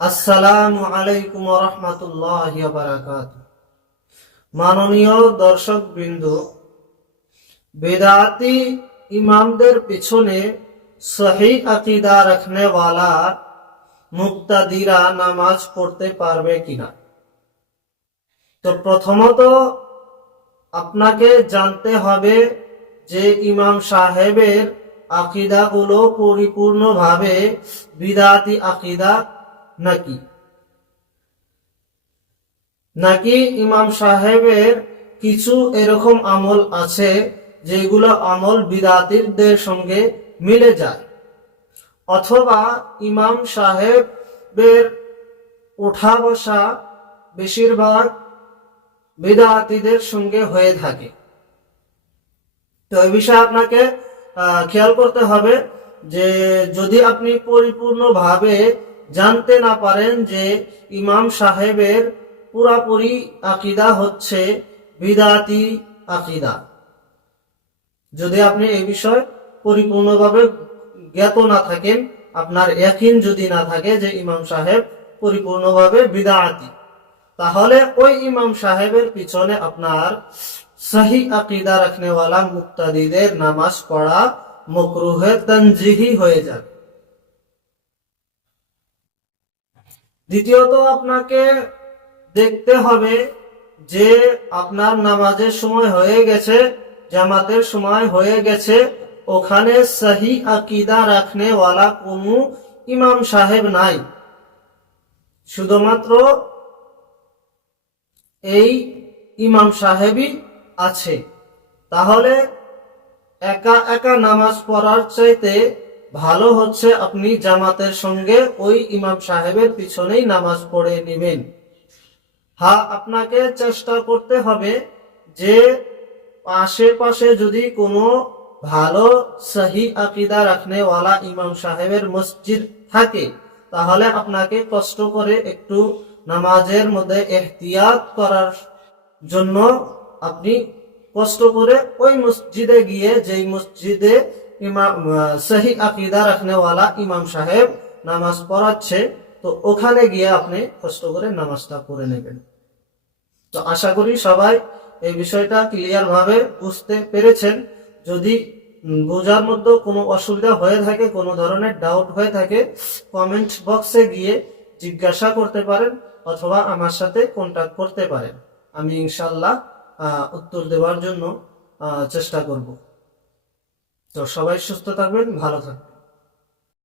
আসসালামু আলাইকুম ওয়া রাহমাতুল্লাহি ওয়া বারাকাতুহু। মাননীয় দর্শক বিন্দু, বেদাতি ইমামদের পিছনে সহিহ আকীদা রাখনে ওয়ালা মুক্তাদিরা নামাজ পড়তে পারবে কিনা? তো প্রথমত আপনাকে জানতে হবে যে ইমাম সাহেবের আকীদাগুলো পরিপূর্ণভাবে বিদআতি আকীদা নাকি নাকি ইমাম সাহেবের কিছু এরকম আমল আছে যেগুলো আমল বিদআতীদের সঙ্গে মিলে যায়, অথবা ইমাম সাহেবের ওঠা বসা বেশিরভাগ বিদআতীদের সঙ্গে হয়ে থাকে। তো এই বিষয়ে আপনাকে খেয়াল করতে হবে যে যদি আপনি পরিপূর্ণভাবে জানতে না পারেন যে ইমাম সাহেবের পুরাপুরি আকীদা হচ্ছে বিদআতি আকীদা, যদি আপনি এই বিষয় পরিপূর্ণভাবে জ্ঞাত না থাকেন, আপনার ইয়াকিন যদি না থাকে যে ইমাম সাহেব পরিপূর্ণভাবে বিদআতি, তাহলে ওই ইমাম সাহেবের পিছনে আপনার সহি আকীদা রাখনে ওয়ালা মুক্তাদিদের নামাজ পড়া মাকরুহে তানজিহি হয়ে যাবে। দ্বিতীয়ত আপনাকে দেখতে হবে যে আপনার নামাজের সময় হয়ে গেছে, জামাতের সময় হয়ে গেছে, ওখানে সহি আকীদা রাখনে ওয়ালা কোনো ইমাম সাহেব নাই, শুধুমাত্র এই ইমাম সাহেবই আছে। তাহলে একা একা নামাজ পড়ার চাইতে ভালো হচ্ছে আপনি জামাতের সঙ্গে ওই ইমাম সাহেবের পিছনেই নামাজ পড়ে নেবেন। হ্যাঁ, আপনাকে চেষ্টা করতে হবে যে আশেপাশে যদি কোনো ভালো সহি আকীদা রাখনে ওয়ালা ইমাম সাহেবের মসজিদ থাকে, তাহলে আপনাকে কষ্ট করে একটু নামাজের মধ্যে এহতিয়াত করার জন্য আপনি কষ্ট করে ওই মসজিদে গিয়ে, যেই মসজিদে ইমাম সহি আকীদা রাখনে ওয়ালা ইমাম সাহেব নামাজ পড়াচ্ছে, তো ওখানে গিয়ে আপনি কষ্ট করে নামাজটা পড়ে নেবেন। তো আশা করি সবাই এই বিষয়টা ক্লিয়ার ভাবে বুঝতে পেরেছেন। যদি বোঝার মধ্যে কোনো অসুবিধা হয়ে থাকে, কোনো ধরনের ডাউট হয়ে থাকে, কমেন্ট বক্সে গিয়ে জিজ্ঞাসা করতে পারেন অথবা আমার সাথে কন্টাক্ট করতে পারেন। আমি ইনশাল্লাহ উত্তর দেওয়ার জন্য চেষ্টা করব। তো সবাই সুস্থ থাকবেন, ভালো থাকবেন।